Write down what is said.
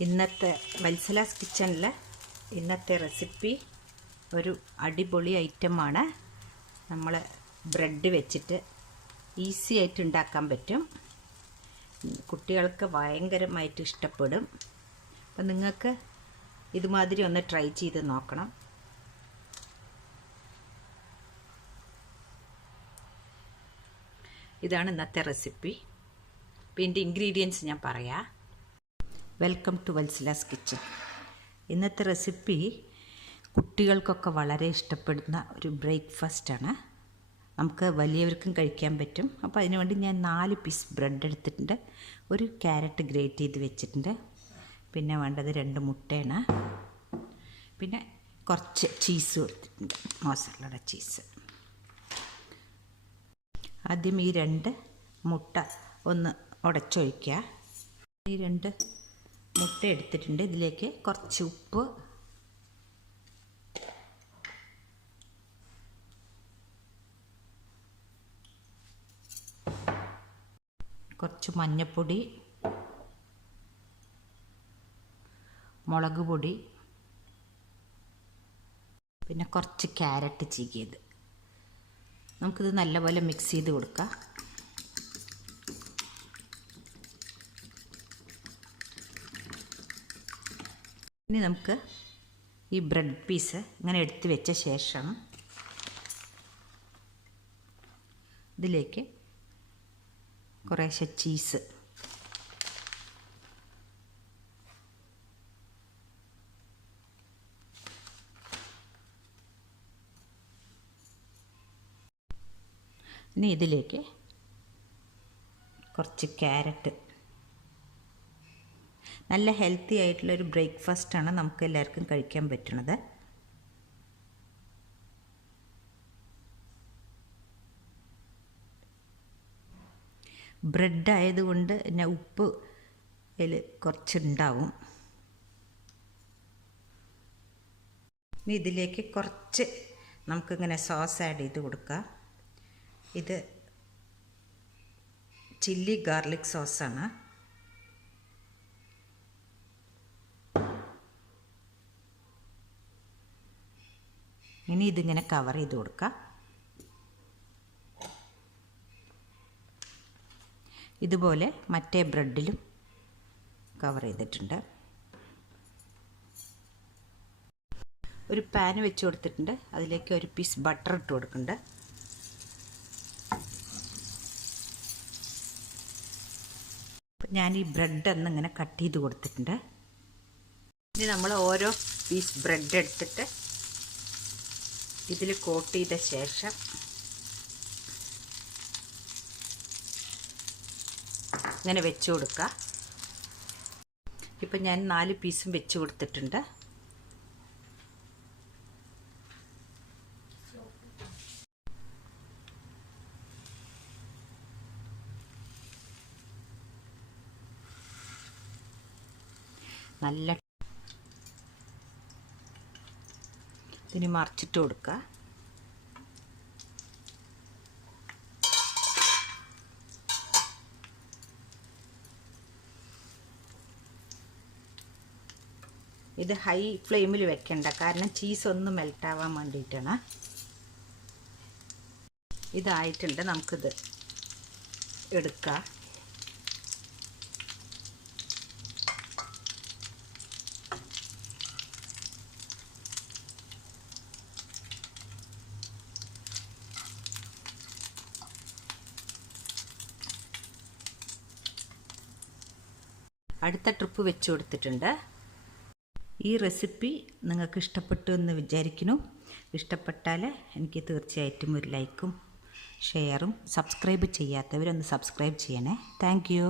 ഇന്നത്തെ വത്സലാസ് കിച്ചണിലെ ഇന്നത്തെ റെസിപ്പി ഒരു അടിപൊളി ഐറ്റമാണ്. നമ്മൾ ബ്രെഡ് വെച്ചിട്ട് ഈസി ആയിട്ട് ഉണ്ടാക്കാൻ പറ്റും. കുട്ടികൾക്ക് ഭയങ്കരമായിട്ട് ഇഷ്ടപ്പെടും. അപ്പം നിങ്ങൾക്ക് ഇതുമാതിരി ഒന്ന് ട്രൈ ചെയ്ത് നോക്കണം. ഇതാണ് ഇന്നത്തെ റെസിപ്പി. അപ്പോൾ ഇതിൻ്റെ ഇൻഗ്രീഡിയൻസ് ഞാൻ പറയാം. Welcome to Vatsala's kitchen. ഇന്നത്തെ റെസിപ്പി കുട്ടികൾക്കൊക്കെ വളരെ ഇഷ്ടപ്പെടുന്ന ഒരു ബ്രേക്ക്ഫാസ്റ്റാണ്. നമുക്ക് വലിയവർക്കും കഴിക്കാൻ പറ്റും. അപ്പോൾ അതിനുവേണ്ടി ഞാൻ 4 പീസ് ബ്രെഡ് എടുത്തിട്ടുണ്ട്. ഒരു ക്യാരറ്റ് ഗ്രേറ്റ് ചെയ്ത് വെച്ചിട്ടുണ്ട്. പിന്നെ വേണ്ടത് 2 മുട്ടയാണ്. പിന്നെ കുറച്ച് ചീസ് കൊടുത്തിട്ടുണ്ട്, മോസറല്ല ചീസ്. ആദ്യം ഈ 2 മുട്ട ഒന്ന് ഉടച്ചൊഴിക്കുക. ഈ 2 മുട്ട എടുത്തിട്ടുണ്ട്. ഇതിലേക്ക് കുറച്ച് ഉപ്പ്, കുറച്ച് മഞ്ഞൾപ്പൊടി, മുളക് പൊടി, പിന്നെ കുറച്ച് ക്യാരറ്റ് ചീകിയത്. നമുക്കിത് നല്ലപോലെ മിക്സ് ചെയ്ത് കൊടുക്കാം. ഇനി നമുക്ക് ഈ ബ്രെഡ് പീസ് ഇങ്ങനെ എടുത്ത് വെച്ച ശേഷം ഇതിലേക്ക് കുറേശ്ശെ ചീസ്, ഇനി ഇതിലേക്ക് കുറച്ച് ക്യാരറ്റ്. നല്ല ഹെൽത്തി ആയിട്ടുള്ളൊരു ബ്രേക്ക്ഫാസ്റ്റാണ് നമുക്ക് എല്ലാവർക്കും കഴിക്കാൻ പറ്റുന്നത്. ബ്രെഡ് ആയതുകൊണ്ട് പിന്നെ ഉപ്പ് അതിൽ കുറച്ചുണ്ടാവും. ഇനി ഇതിലേക്ക് കുറച്ച് നമുക്കിങ്ങനെ സോസ് ആഡ് ചെയ്ത് കൊടുക്കാം. ഇത് ചില്ലി ഗാർലിക് സോസാണ്. ഇനി ഇതിങ്ങനെ കവർ ചെയ്ത് കൊടുക്കാം. ഇതുപോലെ മറ്റേ ബ്രെഡിലും കവർ ചെയ്തിട്ടുണ്ട്. ഒരു പാൻ വെച്ച് കൊടുത്തിട്ടുണ്ട്. അതിലേക്ക് ഒരു പീസ് ബട്ടർ ഇട്ട് കൊടുക്കുന്നുണ്ട്. ഞാൻ ഈ ബ്രെഡ് ഒന്നിങ്ങനെ കട്ട് ചെയ്ത് കൊടുത്തിട്ടുണ്ട്. ഇനി നമ്മൾ ഓരോ പീസ് ബ്രെഡ് എടുത്തിട്ട് ഇതിൽ കോട്ട് ചെയ്ത ശേഷം ഇങ്ങനെ വെച്ച് കൊടുക്കുക. ഇപ്പം ഞാൻ 4 പീസും വെച്ച് കൊടുത്തിട്ടുണ്ട്. നല്ല ഇതിന് മറിച്ചിട്ട് കൊടുക്കുക. ഇത് ഹൈ ഫ്ലെയിമിൽ വെക്കണ്ട, കാരണം ചീസ് ഒന്ന് മെൽറ്റാവാൻ വേണ്ടിയിട്ടാണ്. ഇതായിട്ടുണ്ട്. നമുക്കിത് എടുക്കാം. അടുത്ത ട്രിപ്പ് വെച്ച് കൊടുത്തിട്ടുണ്ട്. ഈ റെസിപ്പി നിങ്ങൾക്ക് ഇഷ്ടപ്പെട്ടു എന്ന് വിചാരിക്കുന്നു. ഇഷ്ടപ്പെട്ടാൽ എനിക്ക് തീർച്ചയായിട്ടും ഒരു ലൈക്കും ഷെയറും, സബ്സ്ക്രൈബ് ചെയ്യാത്തവരൊന്ന് സബ്സ്ക്രൈബ് ചെയ്യണേ. Thank you.